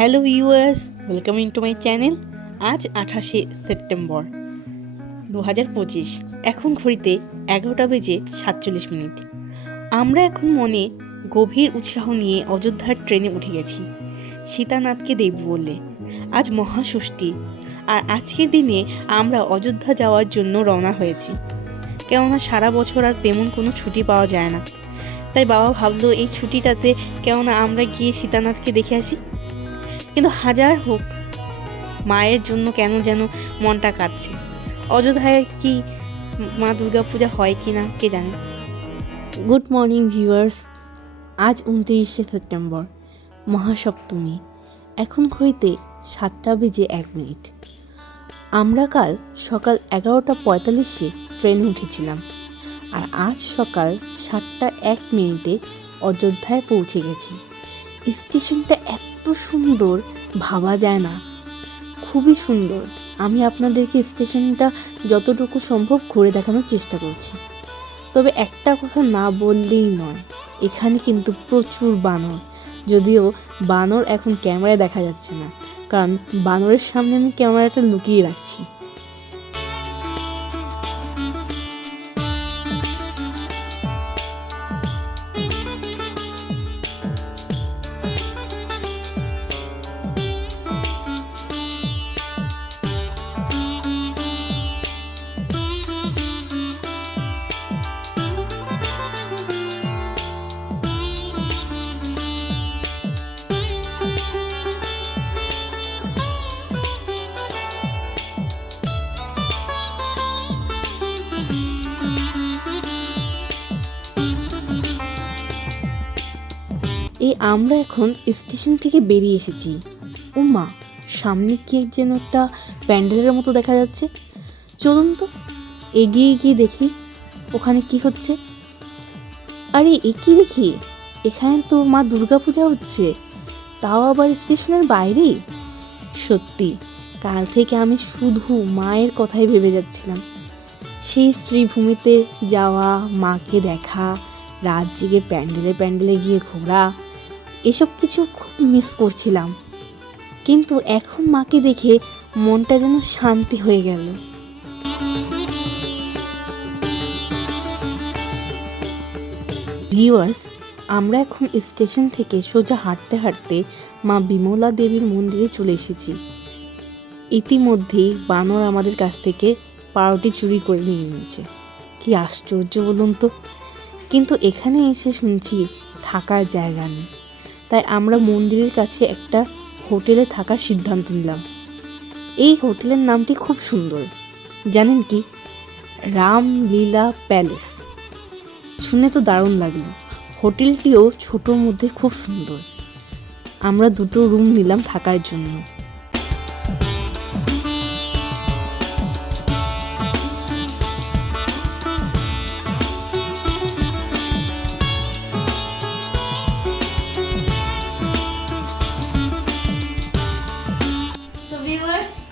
Hello viewers, welcome to my channel. আজ 28শে September 2025। এখন ঘড়িতে 11টা বেজে 47 মিনিট। আমরা এখন মনে গভীর উৎসাহ নিয়ে অযোধ্যার ট্রেনে উঠে গেছি সীতানাথকে দেখব বলে। আজ মহাষষ্ঠী, আর আজকের দিনে আমরা অযোধ্যা যাওয়ার জন্য রওনা হয়েছি। কেননা সারা বছর আর তেমন কোনো ছুটি পাওয়া যায় না, তাই বাবা ভাবলো এই ছুটিটাতে কেননা আমরা গিয়ে সীতানাথকে দেখে আসি। কিন্তু হাজার হোক, মায়ের জন্য কেন যেন মনটা কাঁদছে। অযোধ্যায় কি মা দুর্গা পূজা হয় কি না কে জানে। গুড মর্নিং ভিউয়ার্স, আজ 29শে সেপ্টেম্বর, মহাসপ্তমী। এখন ঘড়িতে 7টা বেজে 1 মিনিট। আমরা কাল সকাল 11টা 45-এ ট্রেনে উঠেছিলাম, আর আজ সকাল 7টা 1 মিনিটে অযোধ্যায় পৌঁছে গেছি। স্টেশনটা এত সুন্দর ভাবা যায় না, খুবই সুন্দর। আমি আপনাদেরকে স্টেশনটা যতটুকু সম্ভব ঘুরে দেখানোর চেষ্টা করছি। তবে একটা কথা না বললেই নয়, এখানে কিন্তু প্রচুর বানর। যদিও বানর এখন ক্যামেরায় দেখা যাচ্ছে না, কারণ বানরের সামনে আমি ক্যামেরাটা লুকিয়ে রাখছি। আমরা এখন স্টেশন থেকে বেরিয়ে এসেছি। ও মা, সামনে কি যেন একটা প্যান্ডেলের মতো দেখা যাচ্ছে। চলুন তো এগিয়ে গিয়ে দেখি ওখানে কি হচ্ছে। আরে এ কি দেখি, এখানে তো মা দুর্গা পূজা হচ্ছে, তাও আবার স্টেশনের বাইরেই। সত্যি কাল থেকে আমি শুধু মায়ের কথাই ভেবে যাচ্ছিলাম। সেই শ্রীভূমিতে যাওয়া, মাকে দেখা, রাত জেগে প্যান্ডেলে গিয়ে ঘোরা, এসব কিছু খুব মিস করছিলাম। কিন্তু এখন মাকে দেখে মনটা যেন শান্তি হয়ে গেল। ভিউয়ার্স, আমরা এখন স্টেশন থেকে সোজা হাঁটতে হাঁটতে মা বিমলা দেবীর মন্দিরে চলে এসেছি। ইতিমধ্যেই বানর আমাদের কাছ থেকে পাউরুটি চুরি করে নিয়ে নিয়েছে। কি আশ্চর্য বলুন তো। কিন্তু এখানে এসে শুনছি থাকার জায়গা নেই, তাই আমরা মন্দিরের কাছে একটা হোটেলে থাকার সিদ্ধান্ত নিলাম। এই হোটেলের নামটি খুব সুন্দর, জানেন কি? রামলীলা প্যালেস। শুনে তো দারুণ লাগলো। হোটেলটিও ছোটোর মধ্যে খুব সুন্দর। আমরা 2টো রুম নিলাম থাকার জন্য।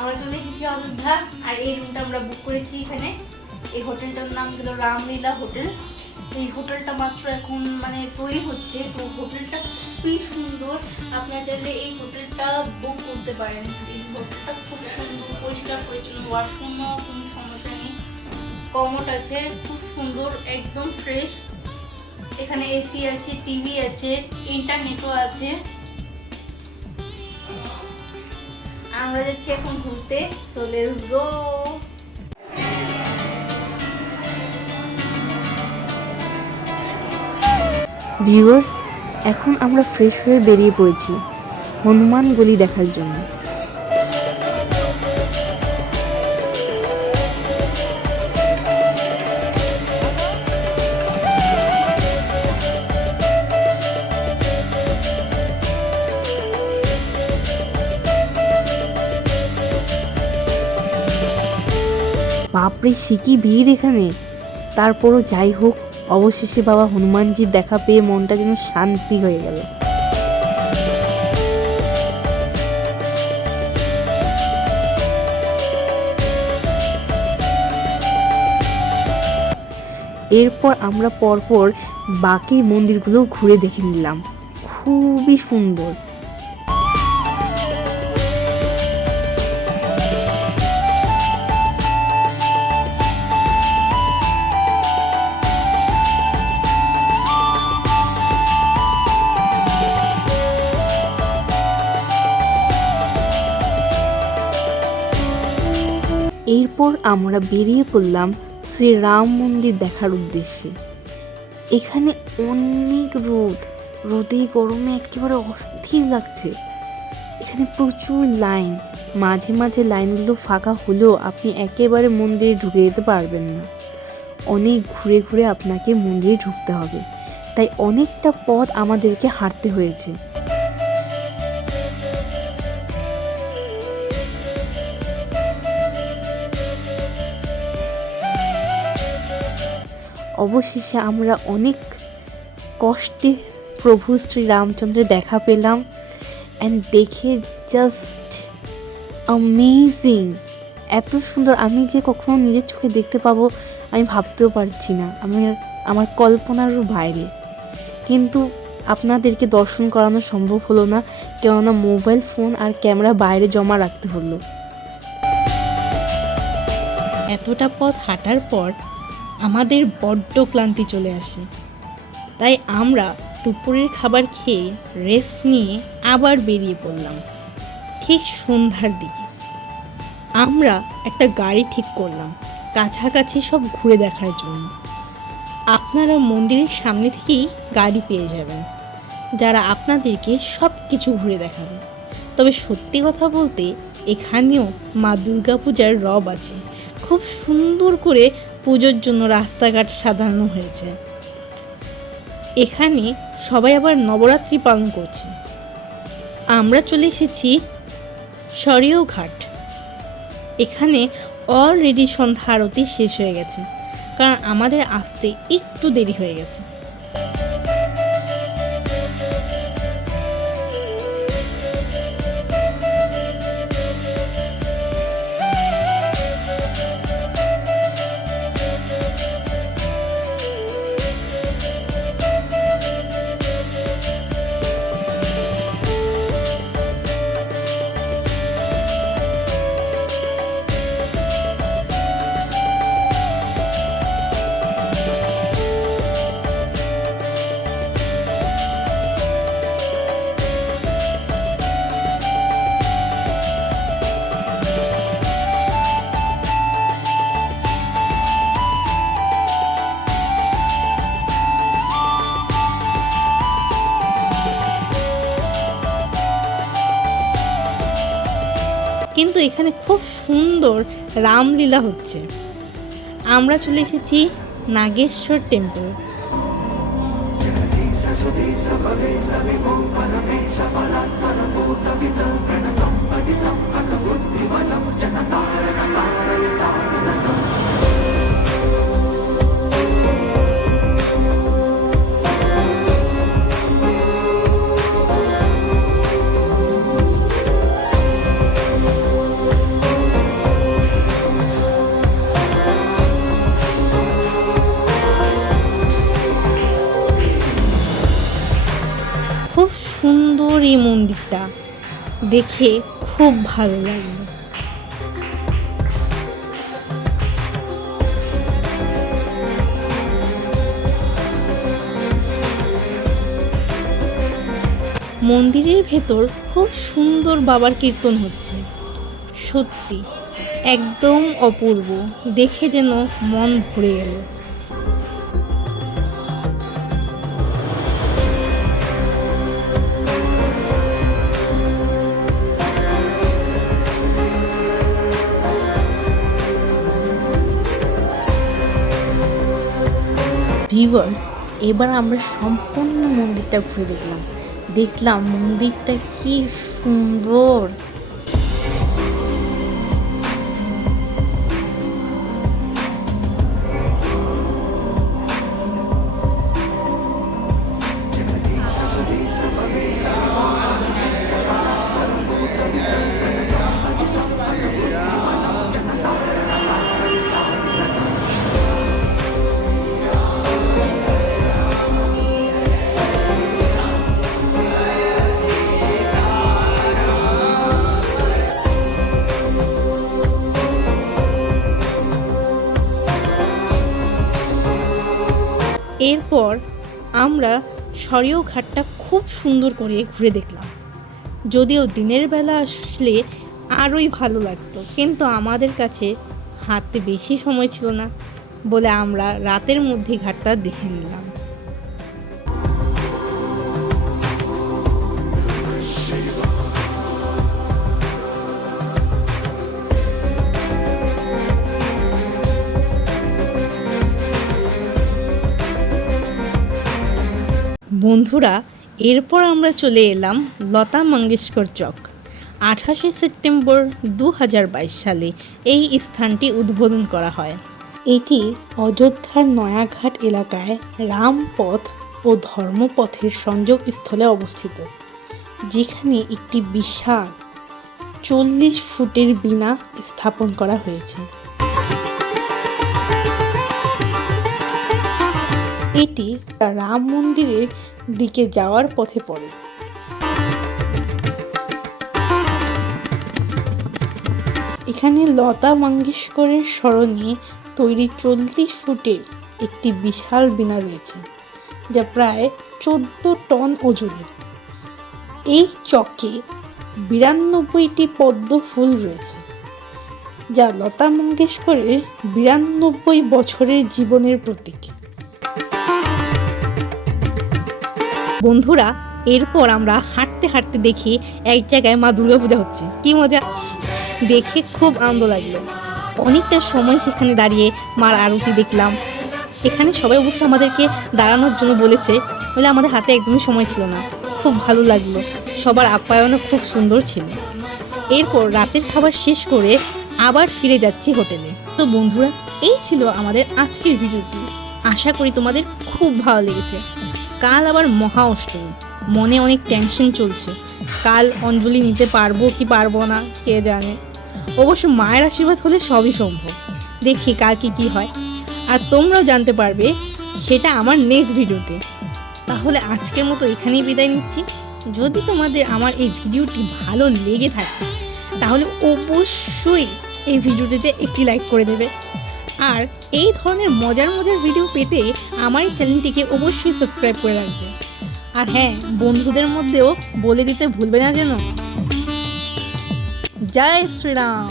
আমরা চলে এসেছি অযোধ্যা, আর এই রুমটা আমরা বুক করেছি এখানে। এই হোটেলটার নাম হলো রামলীলা হোটেল। এই হোটেলটা মাত্র এখন তৈরি হচ্ছে, তো হোটেলটা খুবই সুন্দর। আপনারা চাইলে এই হোটেলটা বুক করতে পারেন। এই হোটেলটা খুব সুন্দর, পরিষ্কার পরিচ্ছন্ন, ওয়াশরুমও কোনো সমস্যা নেই, কমোড আছে, খুব সুন্দর, একদম ফ্রেশ। এখানে এসি আছে, টিভি আছে, ইন্টারনেটও আছে। আমরা যাচ্ছি এখন ঘুরতে, সো লেটস গো। ভিউয়ার্স, এখন আমরা ফ্রেশ হয়ে বেরিয়ে পড়েছি হনুমান গলি দেখার জন্য। বাপরে, সে কি ভিড় এখানে। তারপরও যাই হোক, অবশেষে বাবা হনুমানজির দেখা পেয়ে মনটা যেন শান্তি হয়ে গেল। এরপর আমরা পরপর বাকি মন্দিরগুলো ঘুরে দেখে নিলাম, খুবই সুন্দর। এরপর আমরা বেরিয়ে পড়লাম শ্রীরাম মন্দির দেখার উদ্দেশ্যে। এখানে অনেক রোদে গরমে একেবারে অস্থির লাগছে। এখানে প্রচুর লাইন, মাঝে মাঝে লাইনগুলো ফাঁকা হলেও আপনি একেবারে মন্দিরে ঢুকে যেতে পারবেন না। অনেক ঘুরে ঘুরে আপনাকে মন্দিরে ঢুকতে হবে, তাই অনেকটা পথ আমাদেরকে হাঁটতে হয়েছে। অবশেষে আমরা অনেক কষ্টে প্রভু শ্রী রামচন্দ্রের দেখা পেলাম, অ্যান্ড দেখে জাস্ট অ্যামেজিং, এত সুন্দর। আমি যে কখনো নিজের চোখে দেখতে পাবো আমি ভাবতেও পারছি না, আমার কল্পনারও বাইরে। কিন্তু আপনাদেরকে দর্শন করানো সম্ভব হলো না, কেননা মোবাইল ফোন আর ক্যামেরা বাইরে জমা রাখতে হলো। এতটা পথ হাঁটার পর আমাদের বড্ড ক্লান্তি চলে আসে, তাই আমরা দুপুরের খাবার খেয়ে রেস্ট নিয়ে আবার বেরিয়ে পড়লাম। ঠিক সন্ধ্যার দিকে আমরা একটা গাড়ি ঠিক করলাম কাছাকাছি সব ঘুরে দেখার জন্য। আপনারা মন্দিরের সামনে থেকেই গাড়ি পেয়ে যাবেন, যারা আপনাদেরকে সব কিছু ঘুরে দেখাবে। তবে সত্যি কথা বলতে এখানেও মা দুর্গা পূজার রব আছে, খুব সুন্দর করে পুজোর জন্য রাস্তাঘাট সাজানো হয়েছে। এখানে সবাই আবার নবরাত্রি পালন করছে। আমরা চলে এসেছি সরিও ঘাট। এখানে অলরেডি সন্ধ্যা আরতি শেষ হয়ে গেছে, কারণ আমাদের আসতে একটু দেরি হয়ে গেছে। কিন্তু এখানে খুব সুন্দর রামলীলা হচ্ছে। আমরা চলে এসেছি নাগেশ্বর টেম্পল। খুব সুন্দর এই মন্দিরটা, দেখে খুব ভালো লাগলো। মন্দিরের ভেতর খুব সুন্দর বাবার কীর্তন হচ্ছে, সত্যি একদম অপূর্ব, দেখে যেন মন ভরে গেল। ভিউয়ার্স, এবার আমরা সম্পূর্ণ মন্দিরটা ঘুরে দেখলাম মন্দিরটা কি সুন্দর। এরপর আমরা সরিও ঘাটটা খুব সুন্দর করে ঘুরে দেখলাম। যদিও দিনের বেলা আসলে আরোই ভালো লাগতো, কিন্তু আমাদের কাছে হাতে বেশি সময় ছিল না বলে আমরা রাতের মধ্যে ঘাটটা দেখে নিলাম। বন্ধুরা, এরপর আমরা চলে এলাম লতা মঙ্গেশকর চক। 28শে সেপ্টেম্বর 2022 সালে এই স্থানটি উদ্বোধন করা হয়। এটি অযোধ্যার নয়াঘাট এলাকায় রামপথ ও ধর্মপথের সংযোগস্থলে অবস্থিত, যেখানে একটি বিশাল 40 ফুটের বীণা স্থাপন করা হয়েছে। এটি রাম মন্দিরের দিকে যাওয়ার পথে পড়ে। এখানে লতা মঙ্গেশকরের স্মরণে তৈরি 40 ফুটের একটি বিশাল বীণা রয়েছে, যা প্রায় 14 টন ওজনের। এই চকে 92টি পদ্ম ফুল রয়েছে, যা লতা মঙ্গেশকরের 92 বছরের জীবনের প্রতীক। বন্ধুরা, এরপর আমরা হাঁটতে হাঁটতে দেখি এক জায়গায় মা দুর্গা পূজা হচ্ছে। কি মজা! দেখে খুব আনন্দ লাগলো। অনেকটা সময় সেখানে দাঁড়িয়ে মার আরতি দেখলাম। এখানে সবাই অবশ্য আমাদেরকে দাঁড়ানোর জন্য বলেছে, বলে আমাদের হাতে একদমই সময় ছিল না। খুব ভালো লাগলো, সবার আপ্যায়নও খুব সুন্দর ছিল। এরপর রাতের খাবার শেষ করে আবার ফিরে যাচ্ছি হোটেলে। তো বন্ধুরা, এই ছিল আমাদের আজকের ভিডিওটি। আশা করি তোমাদের খুব ভালো লেগেছে। কাল আবার মহা অষ্টমী, মনে অনেক টেনশন চলছে। কাল অঞ্জলি নিতে পারবো কি পারবো না কে জানে। অবশ্য মায়ের আশীর্বাদ হলে সবই সম্ভব। দেখি কালকে কি হয়, আর তোমরাও জানতে পারবে সেটা আমার নেক্সট ভিডিওতে। তাহলে আজকের মতো এখানেই বিদায় নিচ্ছি। যদি তোমাদের আমার এই ভিডিওটি ভালো লেগে থাকে তাহলে অবশ্যই এই ভিডিওটিতে একটি লাইক করে দেবে। আর এই ধরনের মজার মজার ভিডিও পেতে আমার এই চ্যানেলটিকে অবশ্যই সাবস্ক্রাইব করে রাখবে। আর হ্যাঁ, বন্ধুদের মধ্যেও বলে দিতে ভুলবে না যেন। জয় শ্রীরাম।